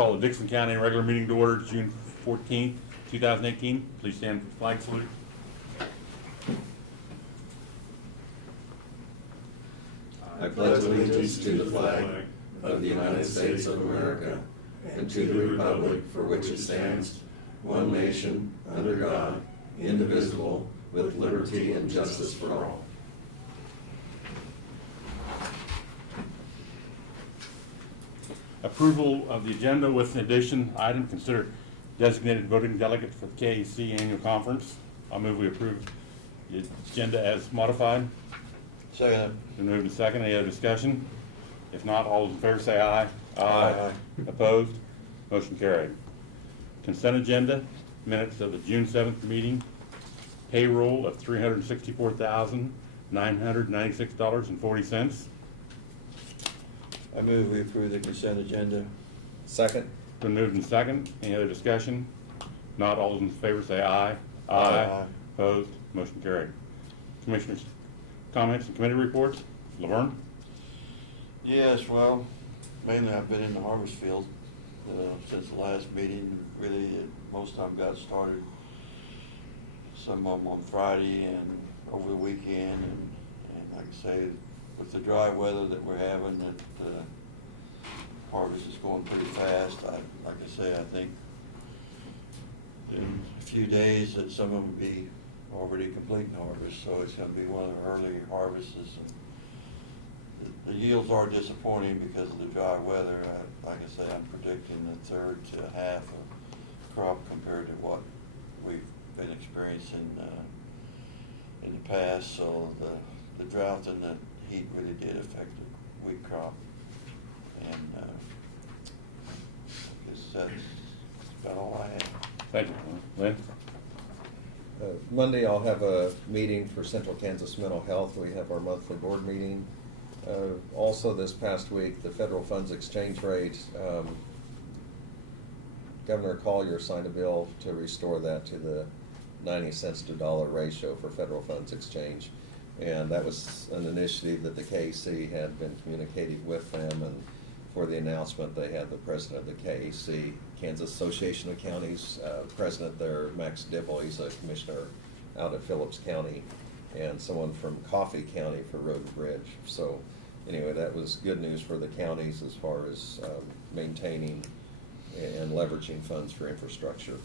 call the Dixon County regular meeting to order June 14th, 2018. Please stand for the flag salute. I pledge allegiance to the flag of the United States of America and to the republic for which it stands, one nation, under God, indivisible, with liberty and justice for all. Approval of the agenda with an addition item, consider designated voting delegates for the KAC annual conference. I'll move we approve the agenda as modified. Second. Been moved and second. Any other discussion? If not, all those in favor say aye. Aye. Opposed? Motion carried. Consent agenda, minutes of the June 7th meeting, payroll of $364,996.40. I move we approve the consent agenda. Second. Been moved and second. Any other discussion? Not all those in favor say aye. Aye. Opposed? Motion carried. Commissioners' comments and committee reports. Laverne? Yes, well, mainly I've been in the harvest field since the last meeting. Really, most of them got started. Some of them on Friday and over the weekend, and like I say, with the dry weather that we're having, that harvest is going pretty fast. Like I say, I think in a few days that some of them will be already completing harvest, so it's going to be one of the early harvests. The yields are disappointing because of the dry weather. Like I say, I'm predicting a third to half of crop compared to what we've been experiencing in the past. So the drought and the heat really did affect the wheat crop, and that's about all I have. Thank you. Lynn? Monday I'll have a meeting for Central Kansas Mental Health. We have our monthly board meeting. Also this past week, the federal funds exchange rate, Governor Collier signed a bill to restore that to the 90 cents to dollar ratio for federal funds exchange. And that was an initiative that the KAC had been communicating with them, and for the announcement they had the president of the KAC, Kansas Association of Counties, president there, Max Dibble, he's a commissioner out at Phillips County, and someone from Coffee County for Road and Bridge. So anyway, that was good news for the counties as far as maintaining and leveraging funds for infrastructure.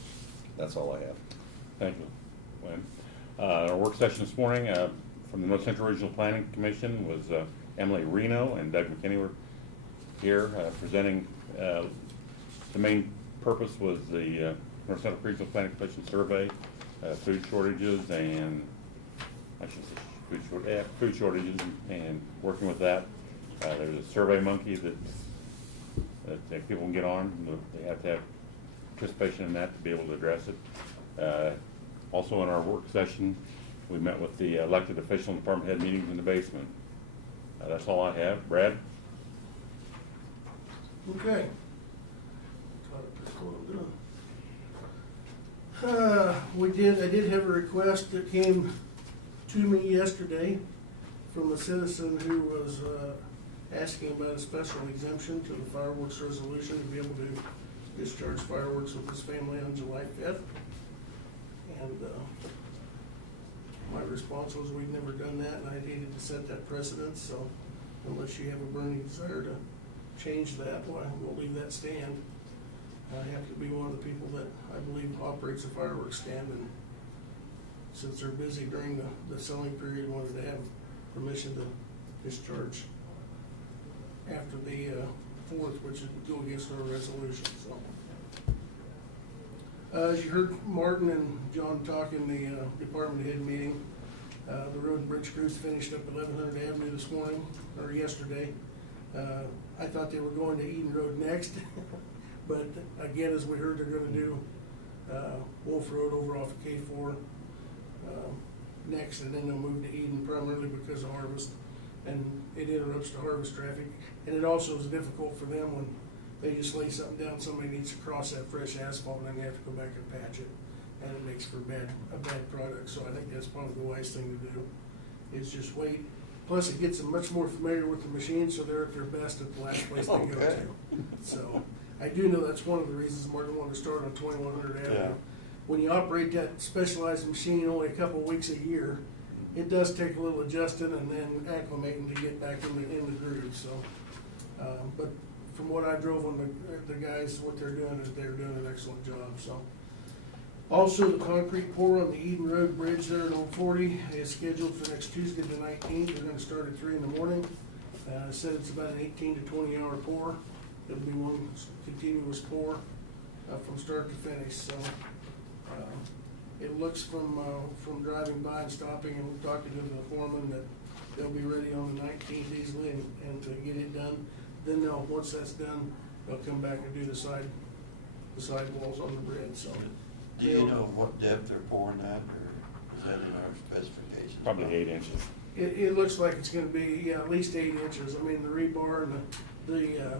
That's all I have. Thank you, Lynn. Our work session this morning from the North Central Regional Planning Commission was Emily Reno and Doug McKinney were here presenting. The main purpose was the North Central Regional Planning Commission survey, food shortages and food shortages, and working with that. There's a survey monkey that people can get on. They have to have participation in that to be able to address it. Also in our work session, we met with the elected official and department head meetings in the basement. That's all I have. Brad? Okay. I did have a request that came to me yesterday from a citizen who was asking about a special exemption to the fireworks resolution to be able to discharge fireworks with his family on July 5th. And my response was we'd never done that, and I needed to set that precedent, so unless you have a burning desire to change that, well, we'll leave that stand. I have to be one of the people that I believe operates a fireworks stand, and since they're busy during the selling period, wanted to have permission to discharge after the 4th, which would go against our resolution. So, as you heard Martin and John talk in the department head meeting, the road and bridge crews finished up 1100 Avenue this morning, or yesterday. I thought they were going to Eden Road next, but again, as we heard, they're going to do Wolf Road over off of K4 next, and then they'll move to Eden primarily because of harvest, and it interrupts the harvest traffic, and it also is difficult for them when they just lay something down, somebody needs to cross that fresh asphalt, and then they have to go back and patch it, and it makes for a bad product. So I think that's probably the wise thing to do, is just wait. Plus, it gets them much more familiar with the machine, so they're at their best at the last place they go to. So I do know that's one of the reasons Martin wanted to start on 2100 Avenue. Yeah. When you operate that specialized machine only a couple of weeks a year, it does take a little adjusting and then acclimating to get back in the groove, so. But from what I drove on the guys, what they're doing is they're doing an excellent job, so. Also, the concrete pour on the Eden Road Bridge there at Old 40 is scheduled for next Tuesday the 19th. They're gonna start at 3 in the morning. Said it's about an 18 to 20 hour pour. It'll be one continuous pour from start to finish, so. It looks from driving by and stopping and talking to the foreman that they'll be ready on the 19th easily and to get it done. Then once that's done, they'll come back and do the side walls on the bridge, so. Do you know what depth they're pouring at, or is that in our specifications? Probably 8 inches. It looks like it's gonna be, yeah, at least 8 inches. I mean, the rebar and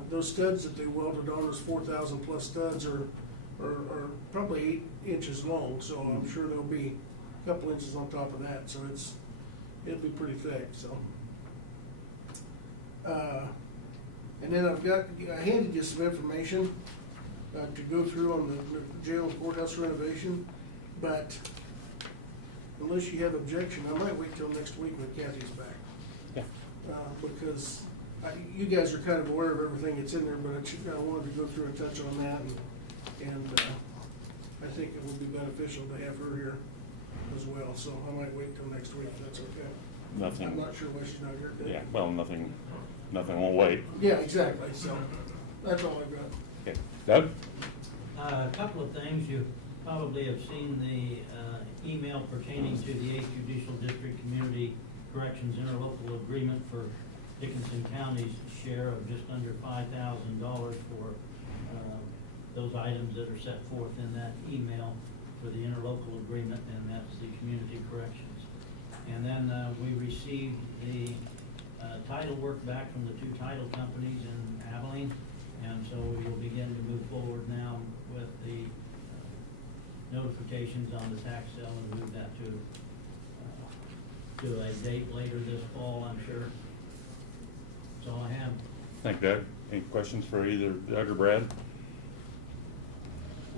those studs that they welded on, those 4,000 plus studs are probably 8 inches long, so I'm sure there'll be a couple inches on top of that, so it'll be pretty thick, so. And then I handed you some information to go through on the jail and courthouse renovation, but unless you have objection, I might wait till next week when Kathy's back. Yeah. Because you guys are kind of aware of everything that's in there, but I wanted to go through and touch on that, and I think it would be beneficial to have her here as well, so I might wait till next week, if that's okay. Nothing. I'm not sure why she's not here today. Yeah, well, nothing won't wait. Yeah, exactly, so that's all I've got. Okay. Doug? A couple of things. You probably have seen the email pertaining to the 8th Judicial District Community Corrections Interlocal Agreement for Dickinson County's share of just under $5,000 for those items that are set forth in that email for the interlocal agreement, and that's the community corrections. And then we received the title work back from the 2 title companies in Abilene. And so we will begin to move forward now with the notifications on the tax sale and move that to a date later this fall, I'm sure. That's all I have. Thank you, Doug. Any questions for either Doug or Brad?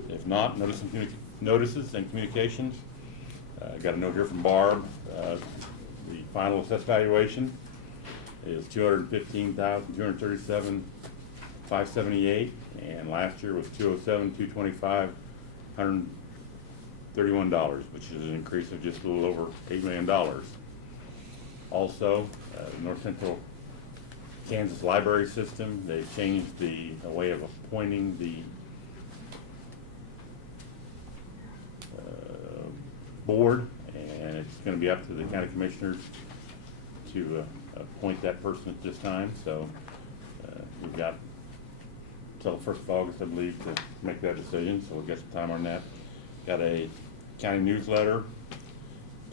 If not, notices and communications. Got a note here from Barb. The final assessed valuation is $215,237,578, and last year was $207,225, $131, which is an increase of just a little over $8 million. Also, North Central Kansas Library System, they've changed the way of appointing the board, and it's going to be up to the county commissioners to appoint that person at this time. So we've got until the 1st of August, I believe, to make that decision, so we'll get some time on that. Got a county newsletter,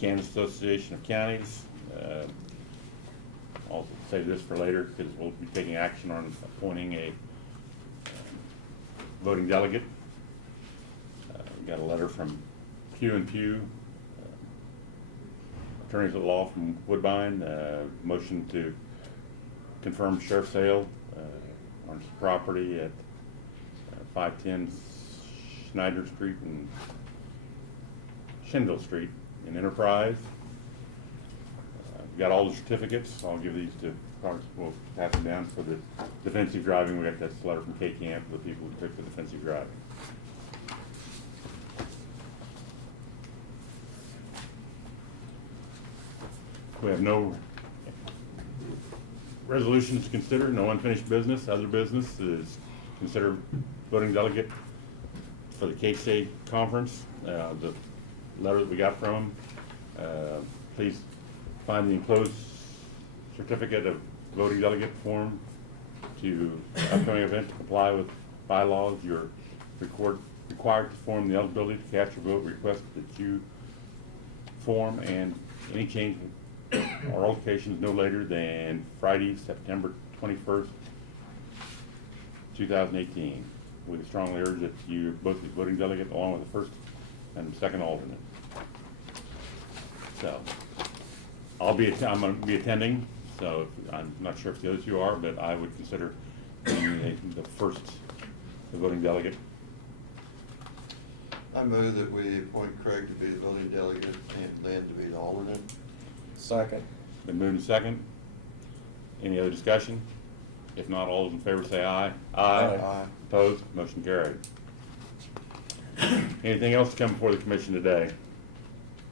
Kansas Association of Counties. I'll save this for later because we'll be taking action on appointing a voting delegate. We got a letter from Pew and Pew, attorneys at law from Woodbine, motion to confirm sheriff's sale on some property at 510 Schneider Street and Shinville Street in Enterprise. We got all the certificates. I'll give these to Congress. We'll pass them down for the defensive driving. We got that letter from K-Camp for the people who took the defensive driving. We have no resolutions to consider, no unfinished business. Other business is consider voting delegate for the K-State conference. The letter that we got from them, please find the enclosed certificate of voting delegate form to upcoming event to comply with bylaws. You're required to form the eligibility to cast your vote request that you form, and any change or altercations no later than Friday, September 21st, 2018. We strongly urge that you vote the voting delegate along with the first and second alternate. So, I'm going to be attending, so I'm not sure if the others you are, but I would consider being the first the voting delegate. I move that we appoint Craig to be the voting delegate and Lynn to be the alternate. Second. Been moved and second. Any other discussion? If not, all those in favor say aye. Aye. Opposed? Motion carried. Anything else to come before the commission today?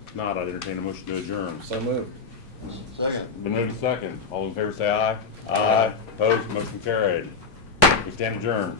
If not, I'd entertain a motion to adjourn. So moved. Second. Been moved and second. All in favor say aye. Opposed? Motion carried. We stand adjourned.